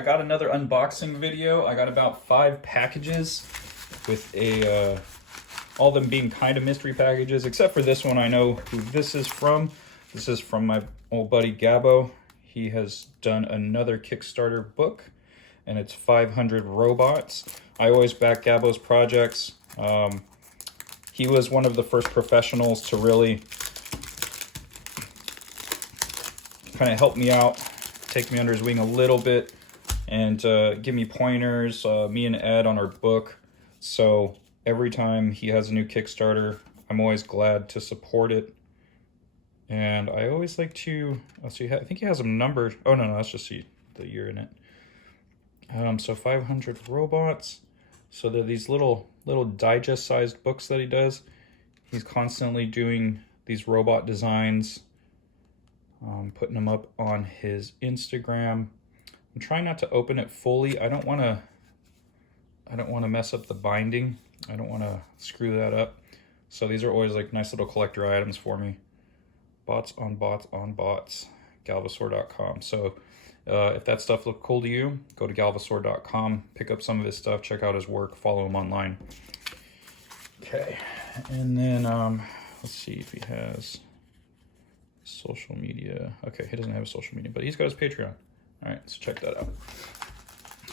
I got another unboxing video. I got about 5 packages with all of them being kind of mystery packages, except for this one. I know who this is from. This is from my old buddy Gabo. He has done another Kickstarter book, and it's 500 robots. I always back Gabo's projects. He was one of the first professionals to really kind of help me out, take me under his wing a little bit, and give me pointers, me and Ed on our book. So every time he has a new Kickstarter, I'm always glad to support it. And I always like to, let's see, I think he has them numbered. Oh, no, let's just see the year in it. So 500 robots. So they're these little digest-sized books that he does. He's constantly doing these robot designs, putting them up on his Instagram. I'm trying not to open it fully. I don't want to mess up the binding. I don't want to screw that up. So these are always like nice little collector items for me. Bots on bots on bots, galvasaur.com. So if that stuff looked cool to you, go to galvasaur.com, pick up some of his stuff, check out his work, follow him online. Okay, and then let's see if he has social media. Okay, he doesn't have a social media, but he's got his Patreon. All right, so check that out.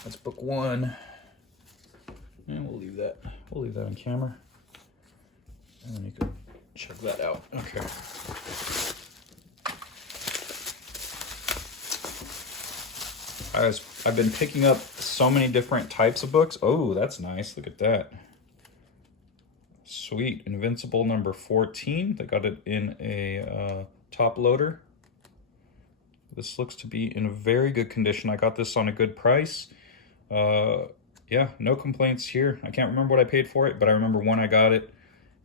That's book 1. And we'll leave that on camera. And then you can check that out. Okay. I've been picking up so many different types of books. Oh, that's nice. Look at that. Sweet. Invincible number 14. They got it in a top loader. This looks to be in very good condition. I got this on a good price. Yeah, no complaints here. I can't remember what I paid for it, but I remember when I got it,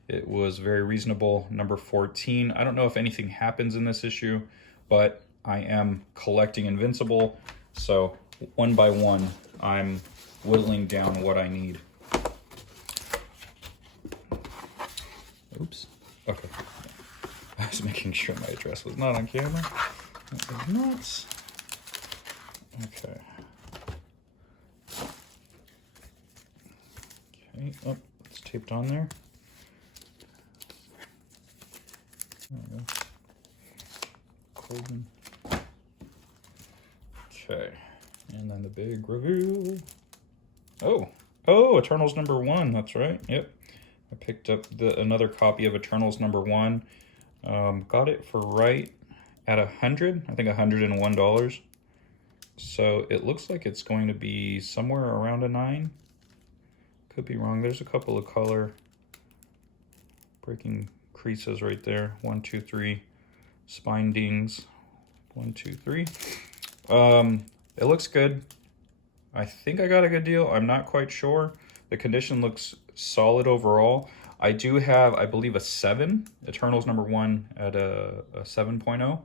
it was very reasonable. Number 14. I don't know if anything happens in this issue, but I am collecting Invincible. So one by one, I'm whittling down what I need. Oops. Okay. I was making sure my address was not on camera. That was nuts. Okay. Okay. Oh, it's taped on there. There we go. Clothing. Okay, and then the big reveal. Oh, Eternals number 1. That's right. Yep, I picked up another copy of Eternals number 1. Got it for right at $100. I think $101. So it looks like it's going to be somewhere around a 9. Could be wrong. There's a couple of color breaking creases right there. 1, 2, 3. Spine dings. 1, 2, 3. It looks good. I think I got a good deal. I'm not quite sure. The condition looks solid overall. I do have, I believe, a 7. Eternals number 1 at a 7.0.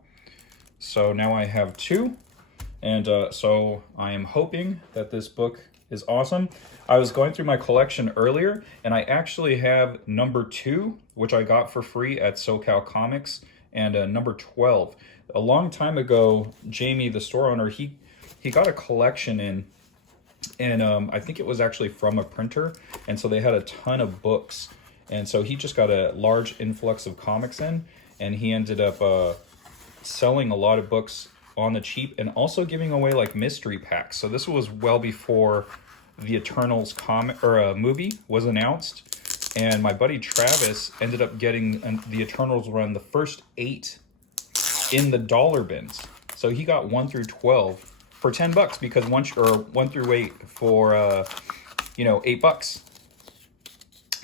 So now I have 2. And so I am hoping that this book is awesome. I was going through my collection earlier, and I actually have number 2, which I got for free at SoCal Comics, and number 12. A long time ago, Jamie, the store owner, he got a collection in, and I think it was actually from a printer, and so they had a ton of books, and so he just got a large influx of comics in, and he ended up selling a lot of books on the cheap, and also giving away like mystery packs. So this was well before the Eternals comic or movie was announced, and my buddy Travis ended up getting the Eternals run, the first 8 in the dollar bins. So he got 1 through 12 for $10 because 1 through 8 for $8.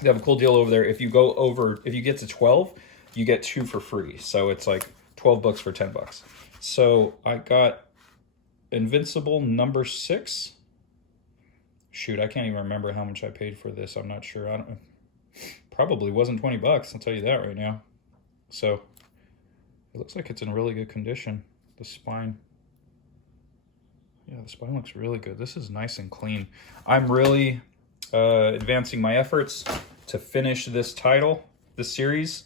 They have a cool deal over there. If you get to 12, you get 2 for free. So it's like 12 books for $10. So I got Invincible number 6. Shoot, I can't even remember how much I paid for this. I'm not sure. Probably wasn't $20. I'll tell you that right now. So it looks like it's in really good condition. The spine. Yeah, the spine looks really good. This is nice and clean. I'm really advancing my efforts to finish this series.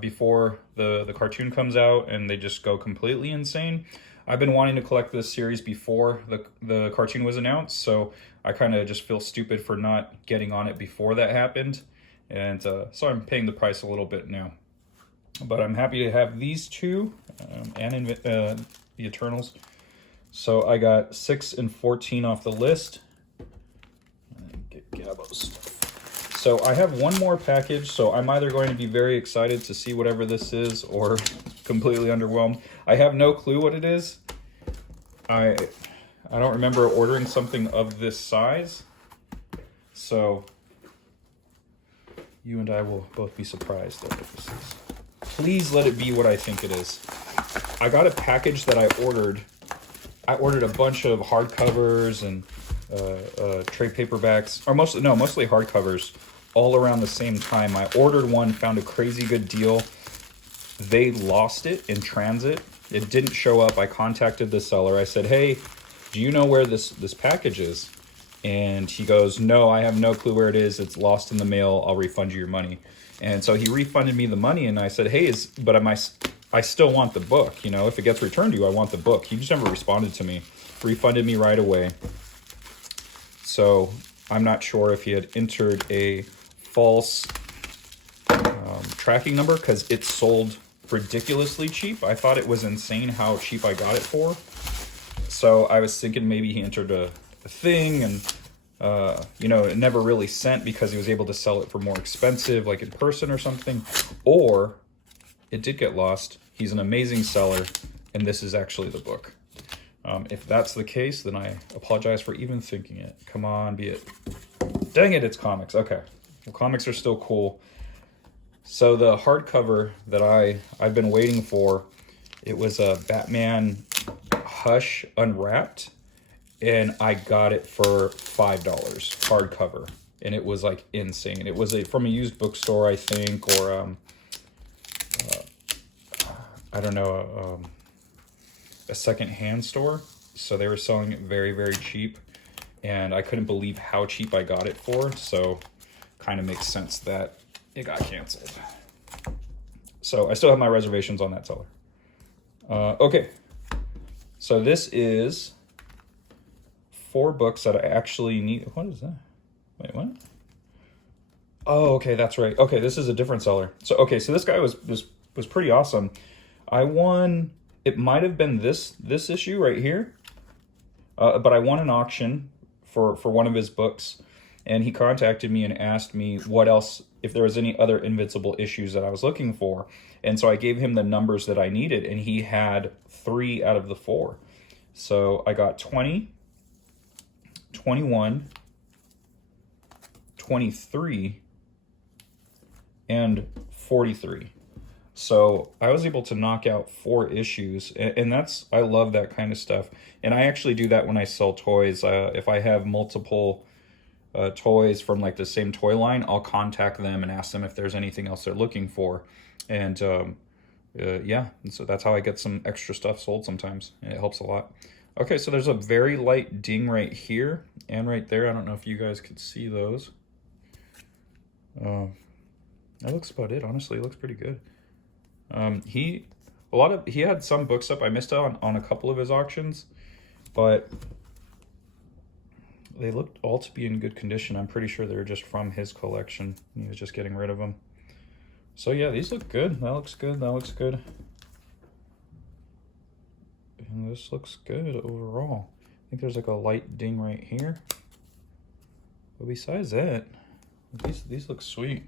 before the cartoon comes out and they just go completely insane. I've been wanting to collect this series before the cartoon was announced, so I kind of just feel stupid for not getting on it before that happened. And so I'm paying the price a little bit now. But I'm happy to have these two and the Eternals. So I got 6 and 14 off the list. And get Gabbo's stuff. So I have one more package, so I'm either going to be very excited to see whatever this is or completely underwhelmed. I have no clue what it is. I don't remember ordering something of this size. So you and I will both be surprised at what this is. Please let it be what I think it is. I got a package that I ordered. I ordered a bunch of hardcovers and trade paperbacks, or mostly hardcovers, all around the same time. I ordered one, found a crazy good deal. They lost it in transit. It didn't show up. I contacted the seller. I said, hey, do you know where this package is? And he goes, no, I have no clue where it is. It's lost in the mail. I'll refund you your money. And so he refunded me the money, and I said, hey, I still want the book. You know, if it gets returned to you, I want the book. He just never responded to me. Refunded me right away. So I'm not sure if he had entered a false tracking number, because it sold ridiculously cheap. I thought it was insane how cheap I got it for. So I was thinking maybe he entered a thing, and you know, it never really sent because he was able to sell it for more expensive, like in person or something. Or it did get lost. He's an amazing seller, and this is actually the book. If that's the case, then I apologize for even thinking it. Come on, be it. Dang it, it's comics. Okay. Well, comics are still cool. So the hardcover that I've been waiting for, it was a Batman Hush Unwrapped, and I got it for $5 hardcover, and it was like insane. It was from a used bookstore, I think, or I don't know, a second-hand store. So they were selling it very, very cheap, and I couldn't believe how cheap I got it for. So kind of makes sense that it got canceled. So I still have my reservations on that seller. Okay, so this is 4 books that I actually need. What is that? Wait, what? Oh, okay, that's right. Okay, this is a different seller. So okay, so this guy was pretty awesome. I won. It might have been this issue right here, but I won an auction for one of his books, and he contacted me and asked me what else, if there was any other Invincible issues that I was looking for. And so I gave him the numbers that I needed, and he had 3 out of the 4. So I got 20, 21, 23, and 43. So I was able to knock out 4 issues, and I love that kind of stuff. And I actually do that when I sell toys. If I have multiple toys from like the same toy line, I'll contact them and ask them if there's anything else they're looking for. And yeah, and so that's how I get some extra stuff sold sometimes. It helps a lot. Okay, so there's a very light ding right here and right there. I don't know if you guys could see those. That looks about it. Honestly, it looks pretty good. He had some books up. I missed out on a couple of his auctions, but they looked all to be in good condition. I'm pretty sure they were just from his collection. He was just getting rid of them. So yeah, these look good. That looks good. That looks good. And this looks good overall. I think there's like a light ding right here. But besides that, these look sweet.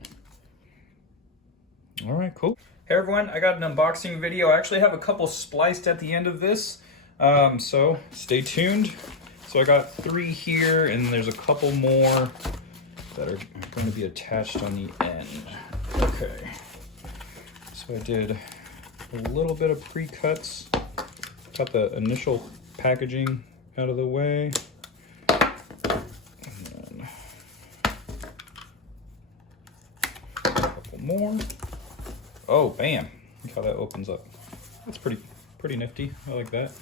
All right, cool. Hey everyone, I got an unboxing video. I actually have a couple spliced at the end of this, so stay tuned. So I got 3 here, and there's a couple more that are going to be attached on the end. Okay, so I did a little bit of pre-cuts, got the initial packaging out of the way. And then a couple more. Oh, bam. Look how that opens up. That's pretty nifty. I like that.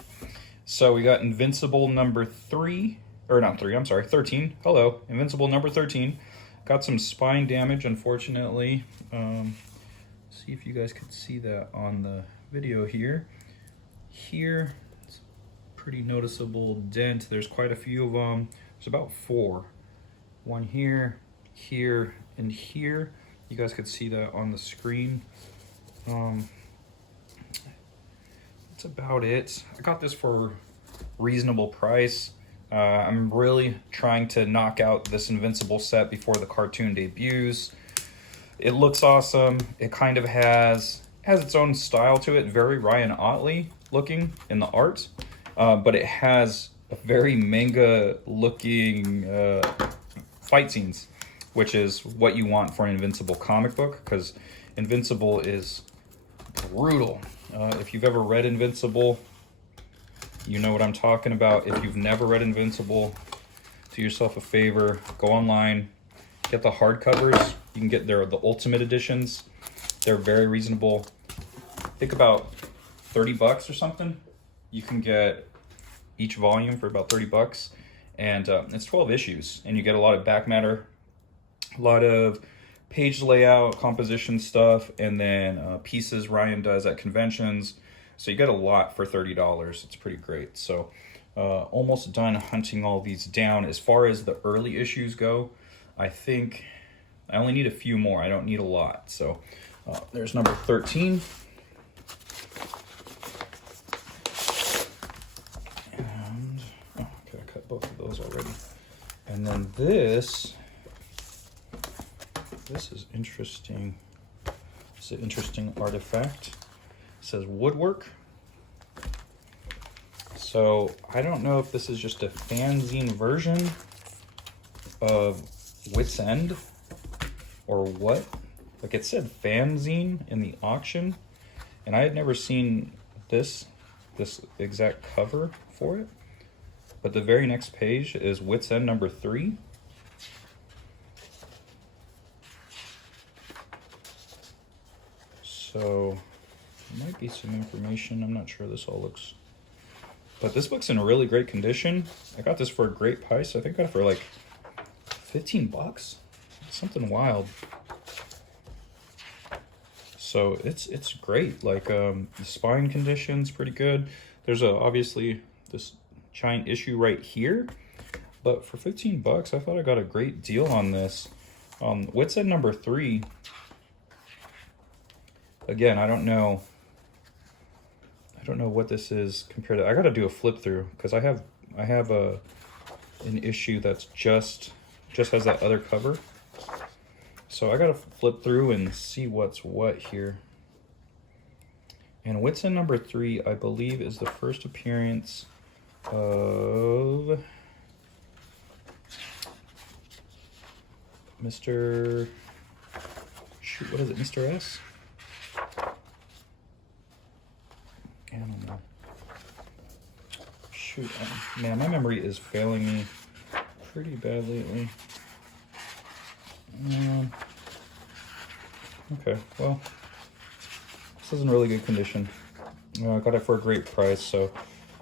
So we got Invincible number 3. Or not 3, I'm sorry, 13. Hello. Invincible number 13. Got some spine damage, unfortunately. Let's see if you guys could see that on the video here. Here, it's a pretty noticeable dent. There's quite a few of them. There's about 4. One here, here, and here. You guys could see that on the screen. That's about it. I got this for a reasonable price. I'm really trying to knock out this Invincible set before the cartoon debuts. It looks awesome. It kind of has its own style to it, very Ryan Ottley looking in the art, but it has a very manga looking fight scenes, which is what you want for an Invincible comic book, because Invincible is brutal. If you've ever read Invincible, you know what I'm talking about. If you've never read Invincible, do yourself a favor, go online, get the hardcovers. You can get the Ultimate editions. They're very reasonable. Think about 30 bucks or something. You can get each volume for about 30 bucks. And it's 12 issues. And you get a lot of back matter, a lot of page layout, composition stuff, and then pieces Ryan does at conventions. So you get a lot for $30. It's pretty great. So almost done hunting all these down. As far as the early issues go, I think I only need a few more. I don't need a lot. So there's number 13. And, oh, okay, I cut both of those already. And then this is interesting. It's an interesting artifact. It says woodwork. So I don't know if this is just a fanzine version of Wit's End or what. Like, it said fanzine in the auction, and I had never seen this exact cover for it. But the very next page is Wit's End number 3. So there might be some information. I'm not sure this all looks, but this book's in a really great condition. I got this for a great price. I think I got it for like 15 bucks, something wild. So it's great. Like the spine condition's pretty good. There's obviously this giant issue right here, but for 15 bucks, I thought I got a great deal on this. Wit's End number 3. Again, I don't know what this is compared to. I got to do a flip through because I have an issue that's just has that other cover. So I got to flip through and see what's what here. And Wit's End number 3, I believe, is the first appearance of Mr. Shoot, what is it? Mr. S? I don't know. Shoot, man, my memory is failing me pretty bad lately. Okay, well, this is in really good condition. I got it for a great price, so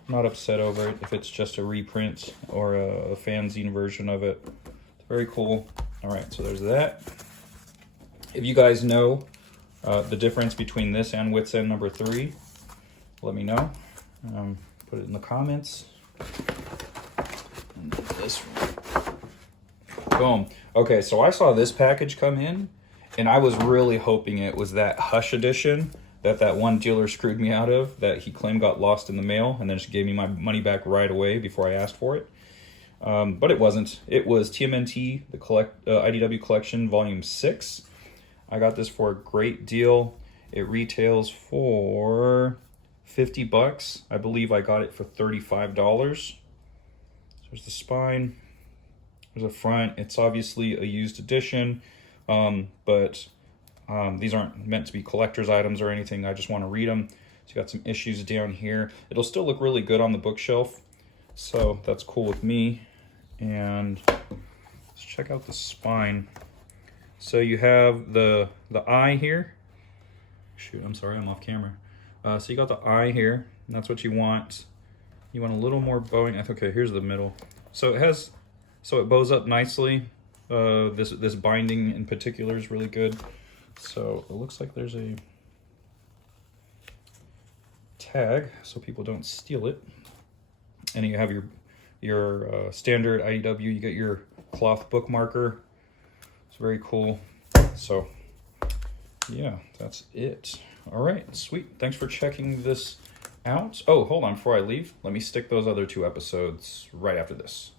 I'm not upset over it if it's just a reprint or a fanzine version of it. It's very cool. All right, so there's that. If you guys know the difference between this and Wit's End number 3, let me know. Put it in the comments. And this one. Boom. Okay, so I saw this package come in, and I was really hoping it was that Hush edition that one dealer screwed me out of, that he claimed got lost in the mail, and then just gave me my money back right away before I asked for it. But it wasn't. It was TMNT, the IDW Collection, Volume 6. I got this for a great deal. It retails for 50 bucks. I believe I got it for $35. There's the spine. There's a front. It's obviously a used edition, but these aren't meant to be collector's items or anything. I just want to read them. So you got some issues down here. It'll still look really good on the bookshelf, so that's cool with me. And let's check out the spine. So you have the eye here. Shoot, I'm sorry, I'm off camera. So you got the eye here, and that's what you want. You want a little more bowing. Okay, here's the middle. So it bows up nicely. This binding in particular is really good. So it looks like there's a tag so people don't steal it. And you have your standard IDW. You get your cloth bookmarker. It's very cool. So yeah, that's it. All right, sweet. Thanks for checking this out. Oh, hold on, before I leave, let me stick those other 2 episodes right after this.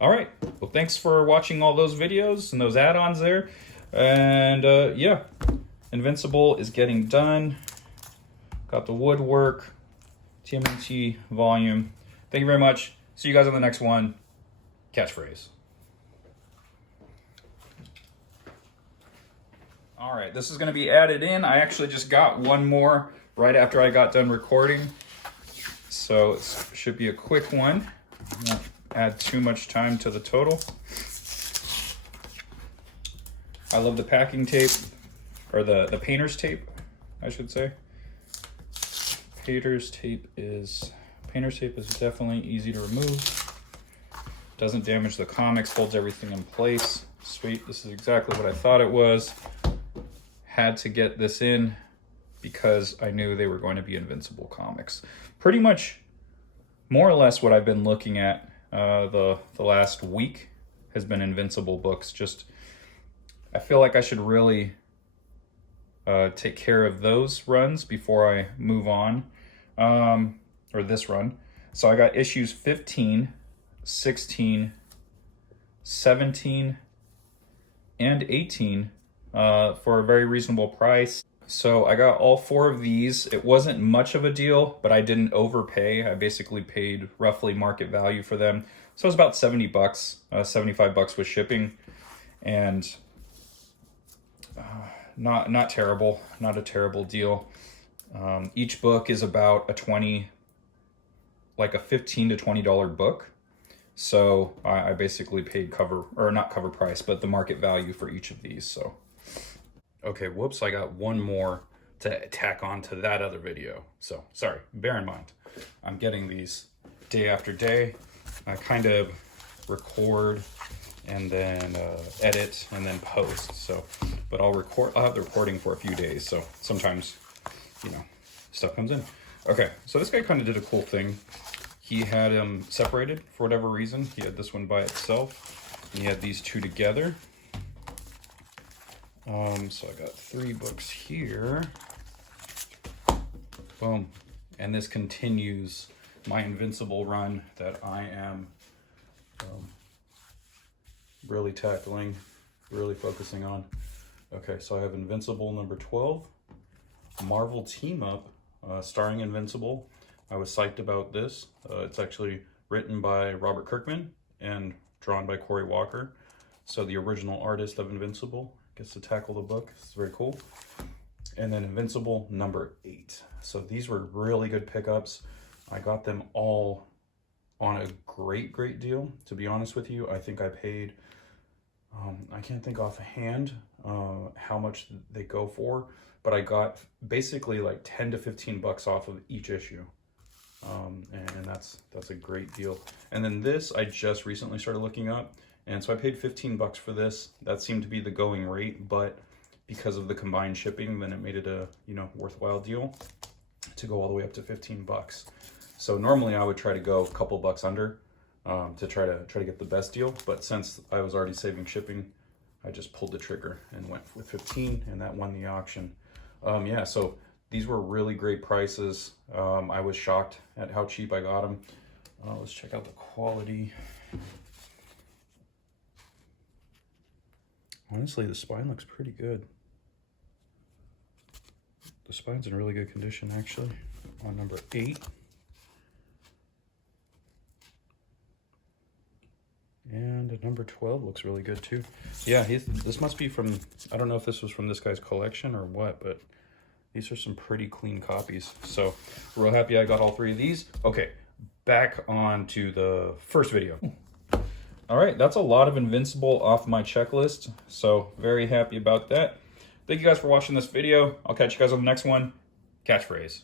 All right, well, thanks for watching all those videos and those add-ons there. And yeah, Invincible is getting done. Got the woodwork, TMNT volume. Thank you very much. See you guys on the next one. Catchphrase. All right, this is going to be added in. I actually just got one more right after I got done recording. So it should be a quick one. Won't add too much time to the total. I love the packing tape, or the painter's tape, I should say. Painter's tape is definitely easy to remove. Doesn't damage the comics, holds everything in place. Sweet, this is exactly what I thought it was. Had to get this in because I knew they were going to be Invincible comics. Pretty much, more or less, what I've been looking at the last week has been Invincible books. Just, I feel like I should really take care of those runs before I move on, or this run. So I got issues 15, 16, 17, and 18 for a very reasonable price. So I got all 4 of these. It wasn't much of a deal, but I didn't overpay. I basically paid roughly market value for them. So it was about 70 bucks, 75 bucks with shipping, and not terrible, not a terrible deal. Each book is about like a $15 to $20 book. So I basically paid not cover price, but the market value for each of these. So, okay, whoops, I got one more to tack on to that other video. So sorry, bear in mind, I'm getting these day after day. I kind of record and then edit and then post. So, but I'll have the recording for a few days. So sometimes, stuff comes in. Okay, so this guy kind of did a cool thing. He had them separated for whatever reason. He had this one by itself. He had these 2 together. So I got 3 books here. Boom. And this continues my Invincible run that I am really tackling, really focusing on. Okay, so I have Invincible number 12. Marvel Team Up, starring Invincible. I was psyched about this. It's actually written by Robert Kirkman and drawn by Corey Walker. So the original artist of Invincible gets to tackle the book. It's very cool. And then Invincible number 8. So these were really good pickups. I got them all on a great deal. To be honest with you, I think I paid, I can't think offhand how much they go for, but I got basically like 10 to 15 bucks off of each issue. And that's a great deal. And then this I just recently started looking up, and so I paid 15 bucks for this. That seemed to be the going rate, but because of the combined shipping, then it made it a worthwhile deal to go all the way up to 15 bucks. So normally I would try to go a couple bucks under to try to get the best deal, but since I was already saving shipping, I just pulled the trigger and went with 15, and that won the auction. Yeah, so these were really great prices. I was shocked at how cheap I got them. Let's check out the quality. Honestly, the spine looks pretty good. The spine's in really good condition, actually, on number 8. And number 12 looks really good, too. Yeah, this must be from, I don't know if this was from this guy's collection or what, but these are some pretty clean copies. So, real happy I got all 3 of these. Okay, back on to the first video. All right, that's a lot of Invincible off my checklist, so very happy about that. Thank you guys for watching this video. I'll catch you guys on the next one. Catchphrase.